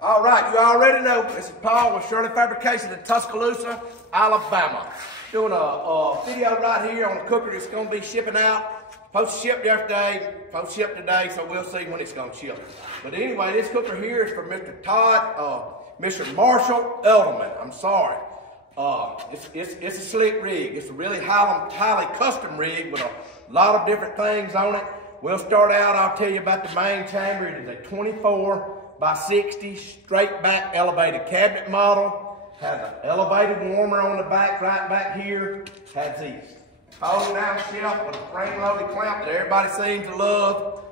All right, you already know, this is Paul with Shirley Fabrication in Tuscaloosa, Alabama. Doing a video right here on a cooker that's going to be shipping out. Supposed to ship yesterday, supposed to ship today, so we'll see when it's going to ship. But anyway, this cooker here is for Mr. Todd, Mr. Marshall Edlemans. I'm sorry. It's a slick rig. It's a really highly custom rig with a lot of different things on it. We'll start out, I'll tell you about the main chamber. It is a 24 by 60 straight back elevated cabinet model. Has an elevated warmer on the back, right back here. Has these fold down shelf with a frame loaded clamp that everybody seems to love.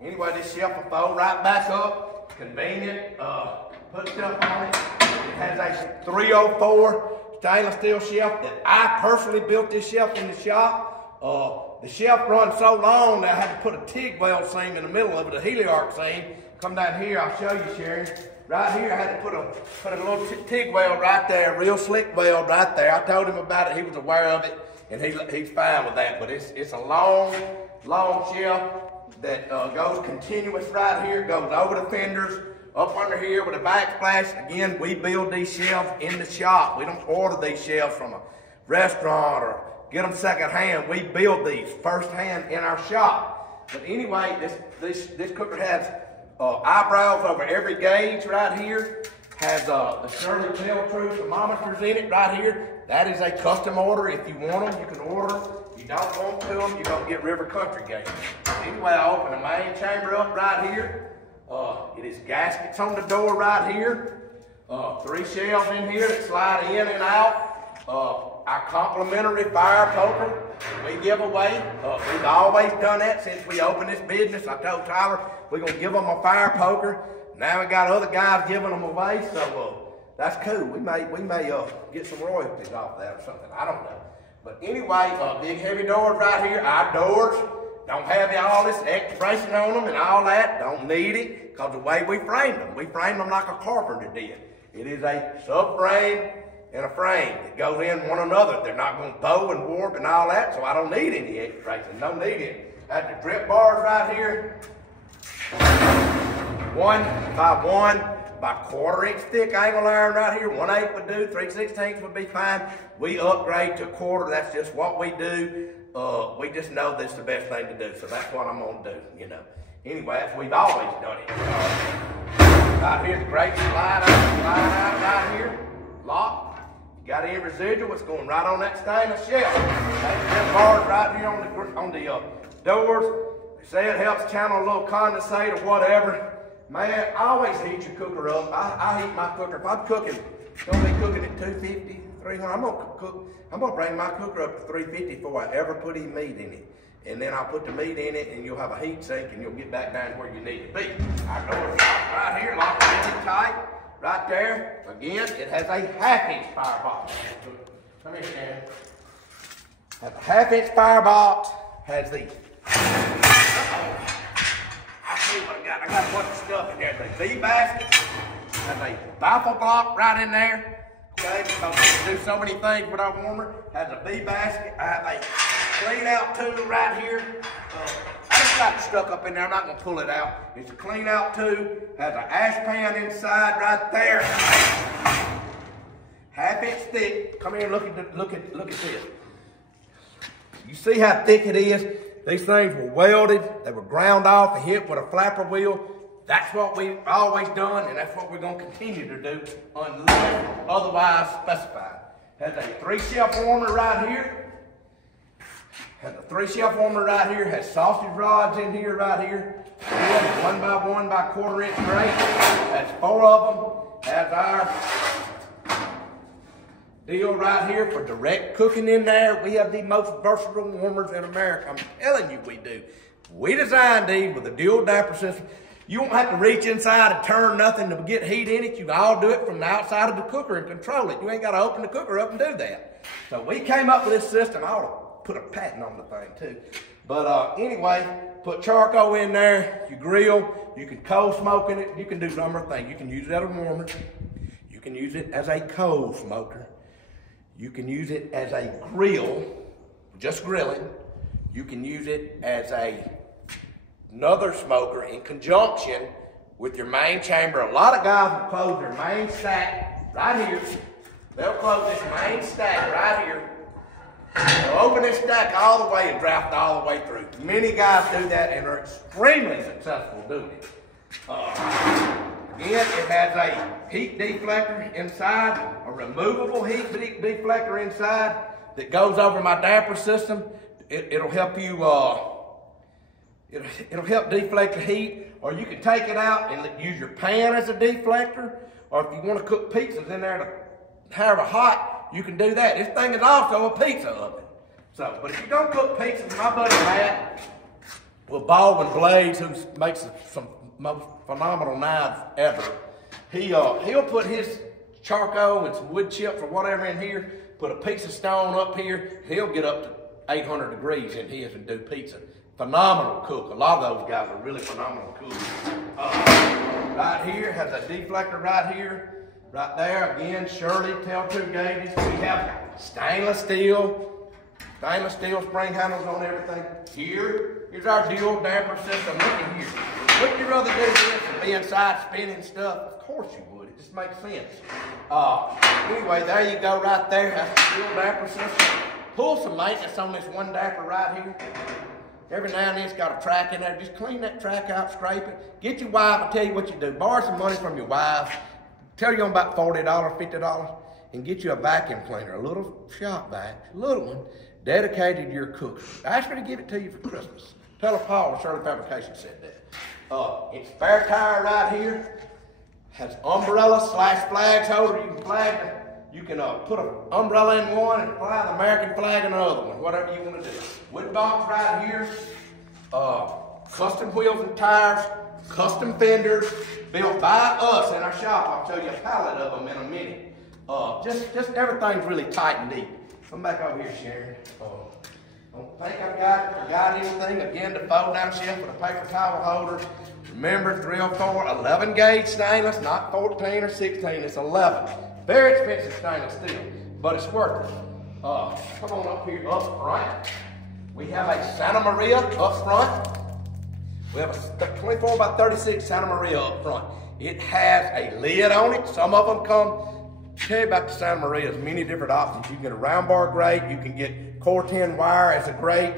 Anyway, this shelf will fold right back up. Convenient. Put stuff on it. It has a 304 stainless steel shelf that I personally built this shelf in the shop. The shelf runs so long that I had to put a TIG weld seam in the middle of it, a heliarc seam. Come down here, I'll show you, Sharon. Right here, I had to put a little TIG weld right there, real slick weld right there. I told him about it, he was aware of it, and he's fine with that. But it's a long shelf that goes continuous right here, goes over the fenders, up under here with a backsplash. Again, we build these shelves in the shop. We don't order these shelves from a restaurant or get them second hand. We build these first hand in our shop. But anyway, this cooker has eyebrows over every gauge right here. Has the Shirley Tell True thermometers in it right here. That is a custom order. If you want them, you can order them. If you don't want to them, you're going to get River Country gauge. Anyway, I open the main chamber up right here. It is gaskets on the door right here. 3 shelves in here that slide in and out. Our complimentary fire poker we give away. We've always done that since we opened this business. I told Tyler we're going to give them a fire poker. Now we got other guys giving them away, so that's cool. We may get some royalties off that or something. I don't know. But anyway, big heavy doors right here. Our doors don't have all this expiration on them and all that. Don't need it because the way we framed them like a carpenter did. It is a subframe and a frame that goes in one another. They're not going to bow and warp and all that, so I don't need any expiration. Don't need it. Have the drip bars right here. 1 by 1 by 1/4 inch thick angle iron right here. 1/8 would do, 3/16 would be fine. We upgrade to 1/4. That's just what we do. We just know this is the best thing to do, so that's what I'm gonna do, you know. Anyway, that's we've always done it. Right here's a great slide out right here. Lock. You got any residual, it's going right on that stainless shelf. There's bars right here on the doors. They say it helps channel a little condensate or whatever. Man, I always heat your cooker up. I heat my cooker. If I'm cooking, gonna be cooking at 250, 300. I'm gonna bring my cooker up to 350 before I ever put any meat in it. And then I'll put the meat in it and you'll have a heat sink and you'll get back down to where you need to be. Our door's locked right here, locked really tight. Right there. Again, it has a 1/2 inch firebox. Come here, Shannon. Has a 1/2 inch firebox. Has these. I see what I got. I got a bunch of stuff in there. There's a V basket. Has a baffle block right in there. Okay, because we can do so many things with our warmer. Has a V basket. I have a clean out tool right here. I just got it stuck up in there. I'm not going to pull it out. It's a clean out tool. Has an ash pan inside right there. 1/2 inch thick. Come here and look at this. You see how thick it is? These things were welded. They were ground off and hit with a flapper wheel. That's what we've always done, and that's what we're going to continue to do unless otherwise specified. Has a 3 shelf warmer right here. Has a 3 shelf warmer right here. Has sausage rods in here right here. 1 by 1 by 1/4 inch grate. Has 4 of them. Has our deal right here for direct cooking in there. We have the most versatile warmers in America. I'm telling you we do. We designed these with a dual damper system. You won't have to reach inside and turn nothing to get heat in it. You can all do it from the outside of the cooker and control it. You ain't got to open the cooker up and do that. So we came up with this system. I ought to put a patent on the thing too. But anyway, put charcoal in there. You grill. You can coal smoke in it. You can do a number of things. You can use it as a warmer. You can use it as a coal smoker. You can use it as a grill, just grilling. You can use it as another smoker in conjunction with your main chamber. A lot of guys will close their main stack right here. They'll close this main stack right here. They'll open this stack all the way and draft all the way through. Many guys do that and are extremely successful doing it. Again, it has a heat deflector inside, a removable heat deflector inside that goes over my damper system. It'll help you, it'll help deflect the heat, or you can take it out and use your pan as a deflector, or if you want to cook pizzas in there to have it hot, you can do that. This thing is also a pizza oven. So, but if you don't cook pizzas, my buddy Matt with Baldwin Blades, who makes some most phenomenal knives ever, he'll put his charcoal and some wood chips or whatever in here, put a piece of stone up here, he'll get up to 800 degrees in his and do pizza. Phenomenal cook. A lot of those guys are really phenomenal cooks. Right here has a deflector right here, right there. Again, Shirley tail 2 gauges. We have stainless steel spring handles on everything. Here's our dual damper system. Look at here. Wouldn't you rather do this and be inside spinning stuff? Of course you would. It just makes sense. Anyway, there you go right there. That's the dual damper system. Pull some maintenance on this one damper right here. Every now and then it's got a track in there. Just clean that track out, scrape it. Get your wife, I'll tell you what you do. Borrow some money from your wife. Tell you on about $40, $50, and get you a vacuum cleaner, a little shop vac, a little one, dedicated to your cooking. Ask her to give it to you for Christmas. Tell her Paul, Shirley Fabrication said that. It's spare tire right here. Has umbrella / flags holder. You can flag. You can put an umbrella in one and fly the American flag in another one, whatever you want to do. Wood box right here. Custom wheels and tires. Custom fenders built by us in our shop. I'll show you a pallet of them in a minute. Just everything's really tight and neat. Come back over here, Sharon. Don't think I've forgot anything. Again, the fold down shelf with a paper towel holder. Remember, 304, 11 gauge stainless, not 14 or 16, it's 11. Very expensive stainless steel, but it's worth it. Come on up here, up front. We have a Santa Maria up front. We have a 24 by 36 Santa Maria up front. It has a lid on it. Some of them come. Tell you about the Santa Maria, there's many different options. You can get a round bar grate, you can get core 10 wire as a grate,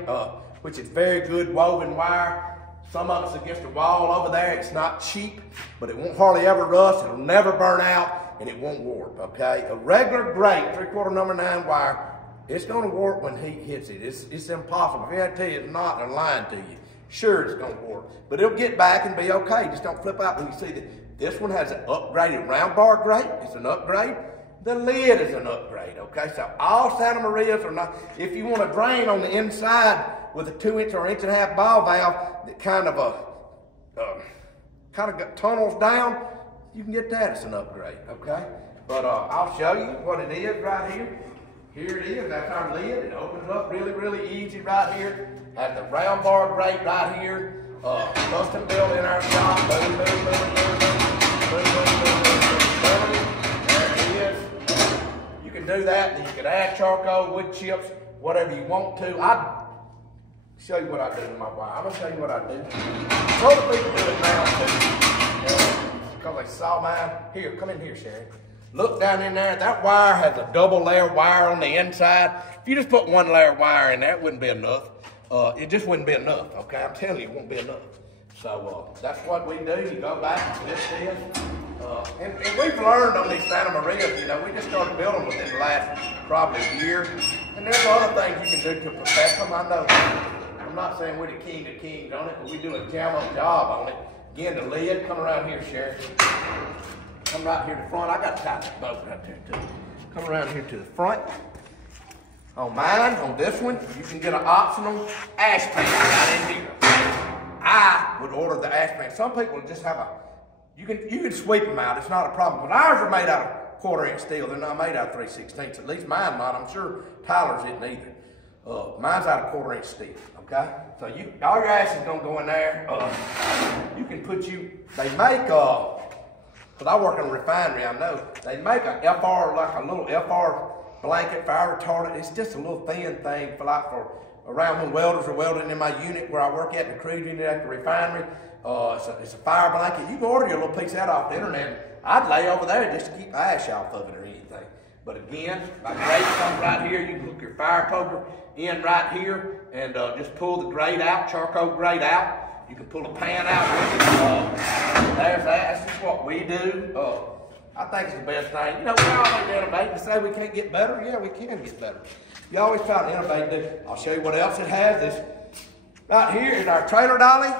which is very good woven wire. Some of it's against the wall over there. It's not cheap, but it won't hardly ever rust. It'll never burn out, and it won't warp, okay? A regular grate, 3/4 number 9 wire, it's gonna warp when heat hits it. It's impossible. If I tell you it's not, they're lying to you. Sure, it's gonna warp, but it'll get back and be okay. Just don't flip out when you see that. This one has an upgraded round bar grate. It's an upgrade. The lid is an upgrade, okay? So all Santa Marias are not, if you want to drain on the inside with a 2-inch or 1.5-inch ball valve that kind of got tunnels down, you can get that as an upgrade, okay? But I'll show you what it is right here. Here it is, that's our lid. It opens up really, really easy right here. Has the round bar grate right here. Custom built in our shop. Boom, boom, boom, boom, boom, boom, boom, boom, boom, boom. There it is. You can do that, and you can add charcoal, wood chips, whatever you want to. I'll show you what I do with my wire. I'm gonna show you what I do. Other people do it now too. Because they saw mine. Here, come in here, Sharon. Look down in there. That wire has a double layer wire on the inside. If you just put one layer wire in there, it wouldn't be enough. It just wouldn't be enough, okay? I'm telling you, it won't be enough. So that's what we do. You go back to this is. And we've learned on these Santa Marias, you know, we just started building within the last probably year. And there's other things you can do to perfect them. I know I'm not saying we're the king of kings on it, but we do a jam-up job on it. Again, the lid, come around here, Sheriff. Come right here to the front. I got to tie this boat right there too. Come around here to the front. On mine, on this one, you can get an optional ash pan right in here. I would order the ash pan. Some people just have you can sweep them out. It's not a problem. But ours are made out of 1/4-inch steel. They're not made out of 3/16. At least mine not. I'm sure Tyler's isn't either. Mine's out of 1/4-inch steel. Okay. So all your ash is gonna go in there. You can they make because I work in a refinery. I know they make a FR, like a little FR blanket, fire retardant. It's just a little thin thing for around when welders are welding in my unit where I work at, the crude unit at the refinery. It's a fire blanket. You can order your little piece of that off the internet. I'd lay over there just to keep the ash off of it or anything. But again, my grate comes right here. You can hook your fire poker in right here and just pull the grate out, charcoal grate out. You can pull a pan out with it. There's that. That's just what we do. I think it's the best thing. You know, we always innovate and say we can't get better. Yeah, we can get better. You always try to innovate. I'll show you what else it has. This right here is our trailer dolly.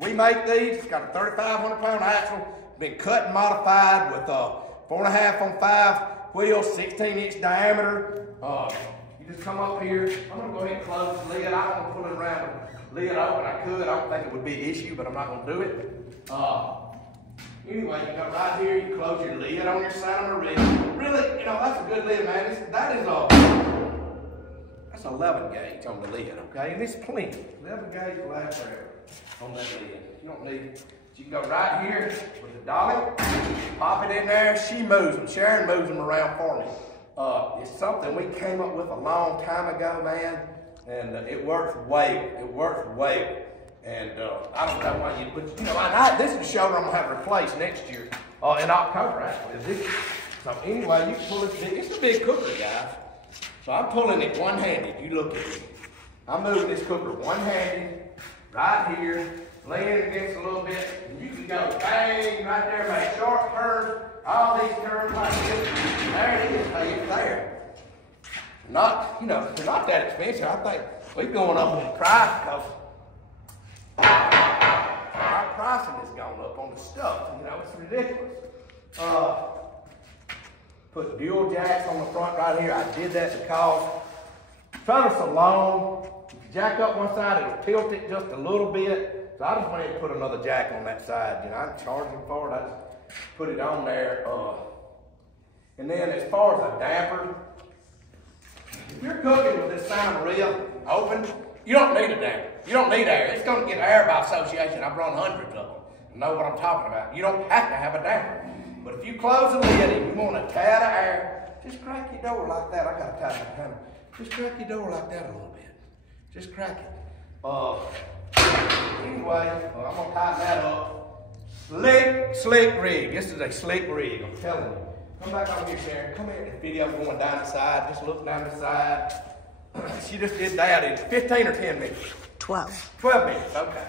We make these. It's got a 3,500 pound axle. Been cut and modified with 4.5 on 5 wheels, 16-inch diameter. You just come up here. I'm gonna go ahead and close the lid. I don't want to pull it around the lid open. I could. I don't think it would be an issue, but I'm not gonna do it. Anyway, you go right here, you close your lid on your side of the rig. Really, you know, that's a good lid, man. That's 11 gauge on the lid, okay? And it's plenty. 11 gauge will last forever on that lid. You don't need it. You can go right here with the dolly, pop it in there. She moves them. Sharon moves them around for me. It's something we came up with a long time ago, man, and it works well. It works well. And I don't know why but you know, this is a shoulder I'm gonna have replaced next year, in October actually. So anyway, you can pull this big, it's a big cooker, guys. So I'm pulling it one-handed, you look at me. I'm moving this cooker one-handed, right here, leaning against a little bit, and you can go bang right there, make sharp turns, all these turns like this. There it is, hey, it's there. Not, you know, they're not that expensive. I think we're going up in price because our pricing has gone up on the stuff. You know, it's ridiculous. Put dual jacks on the front right here. I did that because trailer's so long. If you jack up one side, it'll tilt it just a little bit. So I just went ahead and put another jack on that side. You know, I didn't charge them for it. I just put it on there. And then as far as a damper, if you're cooking with this salmon reel open, you don't need a damper. You don't need air. It's going to get air by association. I've run hundreds of them. I know what I'm talking about. You don't have to have a damper. But if you close the lid and you want a tad of air, just crack your door like that. I got to tighten the hammer. Just crack your door like that a little bit. Just crack it. Anyway, I'm going to tighten that up. Slick rig. This is a slick rig, I'm telling you. Come back over here, Sharon. Come here. This video going down the side. Just look down the side. She just did that in 15 or 10 minutes. 12. 12 minutes, okay.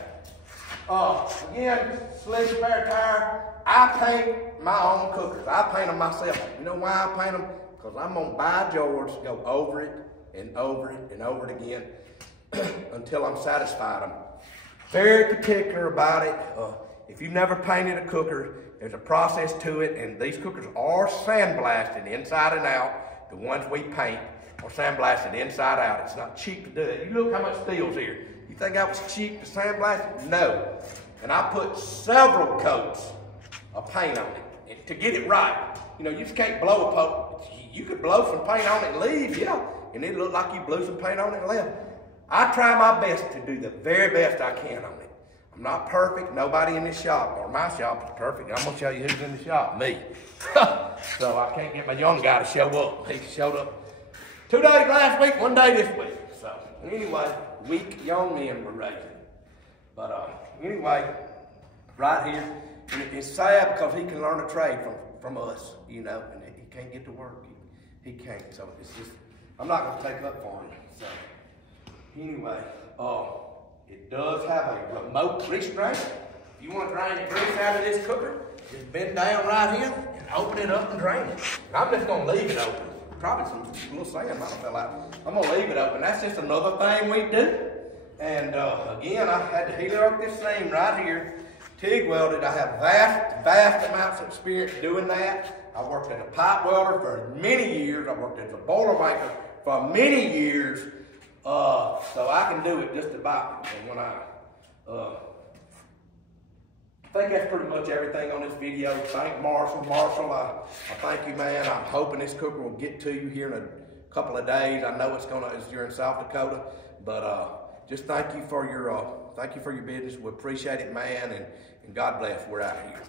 Again, slick spare tire. I paint my own cookers. I paint them myself. You know why I paint them? Because I'm going to buy George, go over it and over it and over it again until I'm satisfied. I'm very particular about it. If you've never painted a cooker, there's a process to it, and these cookers are sandblasted inside and out. The ones we paint are sandblasted inside out. It's not cheap to do it. You look how much steel's here. You think that was cheap to sandblast it? No. And I put several coats of paint on it to get it right. You know, you just can't blow a poke. You could blow some paint on it and leave, yeah, and it look like you blew some paint on it and left. I try my best to do the very best I can on it. I'm not perfect. Nobody in this shop, or my shop, is perfect. I'm gonna show you who's in the shop, me. So I can't get my young guy to show up. He showed up 2 days last week, 1 day this week. So anyway, weak young men were raising. But anyway, right here, and it's sad because he can learn a trade from us, you know, and he can't get to work. He can't. So it's just, I'm not going to take up for him. So anyway, it does have a remote grease drain. If you want to drain the grease out of this cooker, just bend down right here and open it up and drain it. And I'm just going to leave it open. Probably some little sand might have fell out. I'm going to leave it open. That's just another thing we do. And again, I had to heater up this seam right here. TIG welded. I have vast amounts of experience doing that. I worked as a pipe welder for many years. I worked as a boiler maker for many years. So I can do it just about. And when I think that's pretty much everything on this video. Thank Marshall. Marshall, I thank you, man. I'm hoping this cooker will get to you here in a couple of days. I know it's you're in South Dakota, but just thank you for your business. We appreciate it, man, and God bless. We're out of here.